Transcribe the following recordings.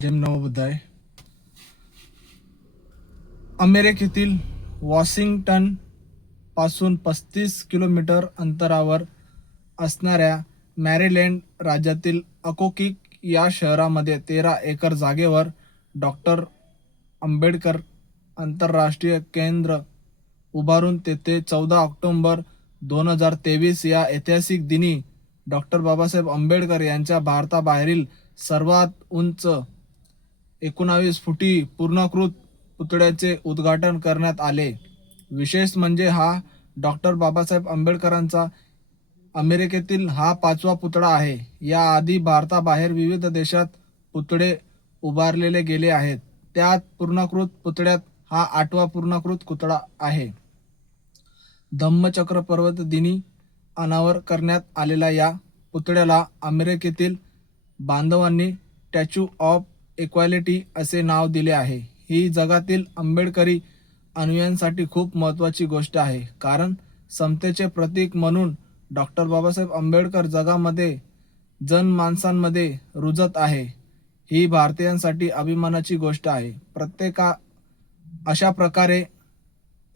जेम नवोबुद्धाय. अमेरिकेतील वॉशिंग्टन पासून 35 किलोमीटर अंतरावर असणाऱ्या मॅरीलँड राज्यातील अकोकिक या शहरामध्ये 13 एकर जागेवर डॉक्टर आंबेडकर आंतरराष्ट्रीय केंद्र उभारून तेथे 14 ऑक्टोबर 2023 या ऐतिहासिक दिनी डॉक्टर बाबासाहेब आंबेडकर यांच्या भारताबाहेरील सर्वात उंच 19 फुटी पूर्णाकृत पुतळ्याचे उद्घाटन करण्यात आले. विशेष म्हणजे हा डॉक्टर बाबासाहेब आंबेडकरांचा अमेरिकेतील हा 5वा पुतळा आहे. याआधी भारताबाहेर विविध देशात पुतळे उभारलेले गेले आहेत. त्यात पूर्णाकृत पुतळ्यात हा 8वा पूर्णाकृत पुतळा आहे. धम्मचक्र पर्वत दिनी अनावर करण्यात आलेल्या या पुतळ्याला अमेरिकेतील बांधवांनी स्टॅच्यू ऑफ इक्वॅलिटी असे नाव दिले आहे. ही जगातील आंबेडकरी अनुयायांसाठी खूप महत्त्वाची गोष्ट आहे, कारण समतेचे प्रतीक म्हणून डॉक्टर बाबासाहेब आंबेडकर जगामध्ये जनमानसांमध्ये रुजत आहे. ही भारतीयांसाठी अभिमानाची गोष्ट आहे. अशा प्रकारे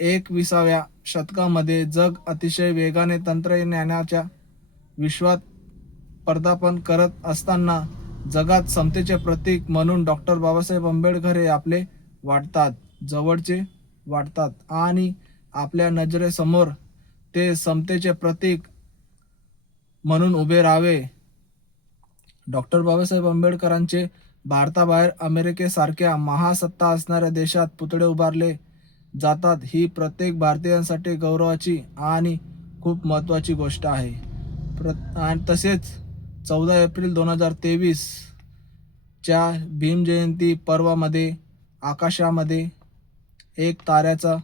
21व्या शतकामध्ये जग अतिशय वेगाने तंत्रज्ञानाच्या विश्वात पदार्पण करत असताना जगात समतेचे प्रतीक म्हणून डॉक्टर बाबासाहेब आंबेडकर हे आपले वाटतात, जवळचे वाटतात आणि आपल्या नजरेसमोर ते समतेचे प्रतीक म्हणून उभे राहावे. डॉक्टर बाबासाहेब आंबेडकरांचे भारताबाहेर अमेरिकेसारख्या महासत्ता असणाऱ्या देशात पुतळे उभारले जातात. ही प्रत्येक भारतीयांसाठी गौरवाची आणि खूप महत्त्वाची गोष्ट आहे. आणि तसेच 14 एप्रिल 2023 च्या भीमजयंती पर्वामध्ये आकाशामध्ये एक ताऱ्याचं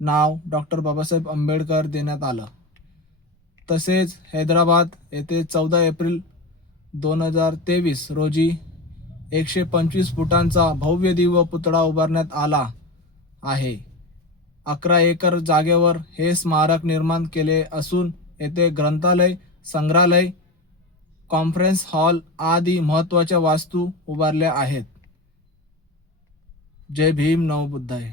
नाव डॉक्टर बाबासाहेब आंबेडकर देण्यात आलं. तसेच हैदराबाद येथे 14 एप्रिल 2023 रोजी 125 फुटांचा भव्य दिव्य पुतळा उभारण्यात आला आहे. 11 एकर जागेवर हे स्मारक निर्माण केले असून येथे ग्रंथालय, संग्रहालय, कॉन्फरन्स हॉल आदी महत्त्वाच्या वास्तू उभारल्या आहेत. जय भीम, नमो बुद्धाय.